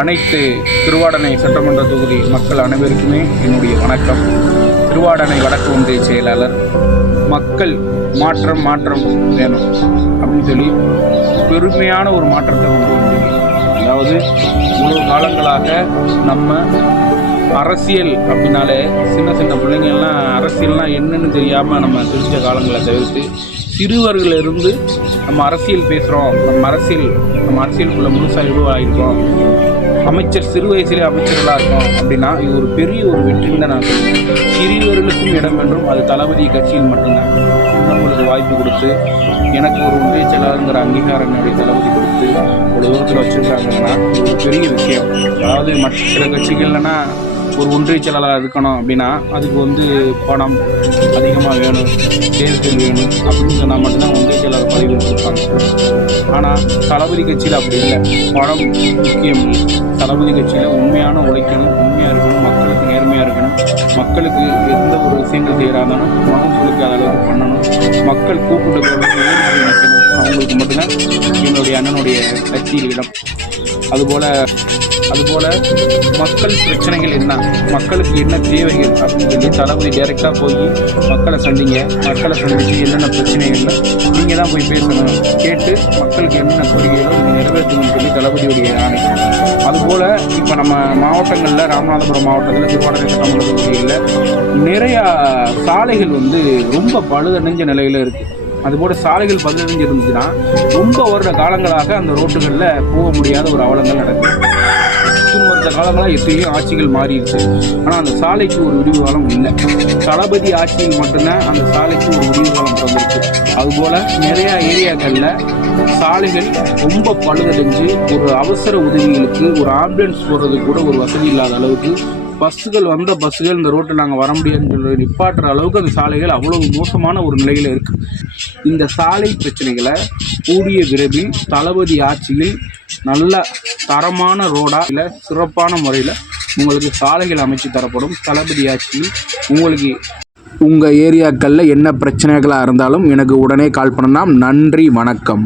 அனைத்து திருவாடனை சட்டமன்ற தொகுதி மக்கள் அனைவருக்குமே என்னுடைய வணக்கம். திருவாடனை வடக்கு ஒன்றிய செயலாளர். மக்கள் மாற்றம் வேணும் அப்படின்னு சொல்லி பெருமையான ஒரு மாற்றத்தை கொண்டு வந்தீங்க. அதாவது இவ்வளவு காலங்களாக நம்ம அரசியல் அப்படின்னாலே சின்ன பிள்ளைங்கள்லாம் அரசியல்னால் என்னன்னு தெரியாமல் நம்ம தெரிஞ்ச காலங்களை தவிர்த்து சிறுவர்களிலிருந்து நம்ம அரசியல் பேசுகிறோம், நம்ம அரசியலுக்குள்ளே முழுசாக உருவாகிருக்கோம், அமைச்சர் சிறு வயசுலேயே அமைச்சர்களாக இருக்கும் அப்படின்னா இது ஒரு பெரிய ஒரு வெற்றின்னு தான் நான் சொல்லுவேன். சிறியவர்களுக்கும் இடம் என்றும் அது தளபதி கட்சியில் மட்டும்தான். இன்னவங்களுக்கு வாய்ப்பு கொடுத்து எனக்கு ஒரு ஒன்றிய செயலாளருங்கிற அங்கீகாரம் என்னுடைய தளபதி கொடுத்து ஒரு தூரத்தில் வச்சுருக்காங்கன்னா ஒரு பெரிய விஷயம். அதாவது மற்ற கட்சிகள்லனா ஒரு ஒன்றிய செயலாளர் இருக்கணும் அப்படின்னா அதுக்கு பணம் அதிகமாக வேணும், தேர்தல் வேணும் அப்படின்னு சொன்னால் மட்டும்தான் ஒன்றிய செயலாளர் பதவி கொடுப்பாங்க. ஆனால் தளபதி கட்சியில் அப்படி இல்லை. பணம் முக்கியம் இல்லை. தளபதி கட்சியில் உண்மையான உழைக்கணும், உண்மையாக இருக்கணும், மக்களுக்கு நேர்மையாக இருக்கணும், மக்களுக்கு எந்த ஒரு விஷயங்கள் செய்கிறாலும் மனம் சுழிக்காத அளவுக்கு பண்ணணும், மக்கள் கூப்பிட்டு நினைக்கணும். அவங்களுக்கு மட்டும்தான் என்னுடைய அண்ணனுடைய கட்சியில் இடம். அதுபோல் மக்கள் பிரச்சனைகள் என்ன, மக்களுக்கு என்ன தேவைகள் அப்படின்னு சொல்லி தளபதி டைரெக்டாக போய் மக்களை சந்திச்சு என்னென்ன பிரச்சனைகள்ல நீங்கள் தான் போய் பேசணும், கேட்டு மக்களுக்கு என்னென்ன கோரிக்கைகளோ நீங்கள் நிறைவேற்றணும்னு சொல்லி தளபதியுடைய ஆணை. அதுபோல் இப்போ நம்ம மாவட்டங்களில் ராமநாதபுரம் மாவட்டத்தில் திருவாடனை சட்டமன்ற தொகுதிகளில் நிறையா சாலைகள் ரொம்ப பழுதடைஞ்ச நிலையில் இருக்குது. அதுபோல் சாலைகள் பழுதடைஞ்சு இருந்துச்சுன்னா ரொம்ப வருட காலங்களாக அந்த ரோட்டுகளில் போக முடியாத ஒரு அவலங்கள் நடக்குது. வருட காலங்களாக எத்தனையும் ஆட்சிகள் மாறிடுச்சு, ஆனால் அந்த சாலைக்கு ஒரு விடிவு காலம் இல்லை. தளபதி ஆட்சியில் மட்டும்தான் அந்த சாலைக்கு ஒரு விடிவு காலம் பிறந்திருக்கு. அதுபோல் நிறையா ஏரியாக்களில் சாலைகள் ரொம்ப பழுதடைஞ்சு ஒரு அவசர உதவிகளுக்கு ஒரு ஆம்புலன்ஸ் போடுறதுக்கு கூட ஒரு வசதி இல்லாத அளவுக்கு பஸ்ஸுகள் இந்த ரோட்டில் நாங்கள் வர முடியாதுன்னு சொல்லி நிப்பாட்டுற அளவுக்கு அந்த சாலைகள் அவ்வளவு மோசமான ஒரு நிலையில் இருக்குது. இந்த சாலை பிரச்சனைகளை கூடிய விரைவில் தளபதி ஆட்சியில் நல்ல தரமான ரோடாக இல்லை சிறப்பான முறையில் உங்களுக்கு சாலைகள் அமைச்சு தரப்படும். தளபதி ஆட்சியில் உங்களுக்கு உங்கள் ஏரியாக்களில் என்ன பிரச்சனைகளாக இருந்தாலும் எனக்கு உடனே கால் பண்ணலாம். நன்றி, வணக்கம்.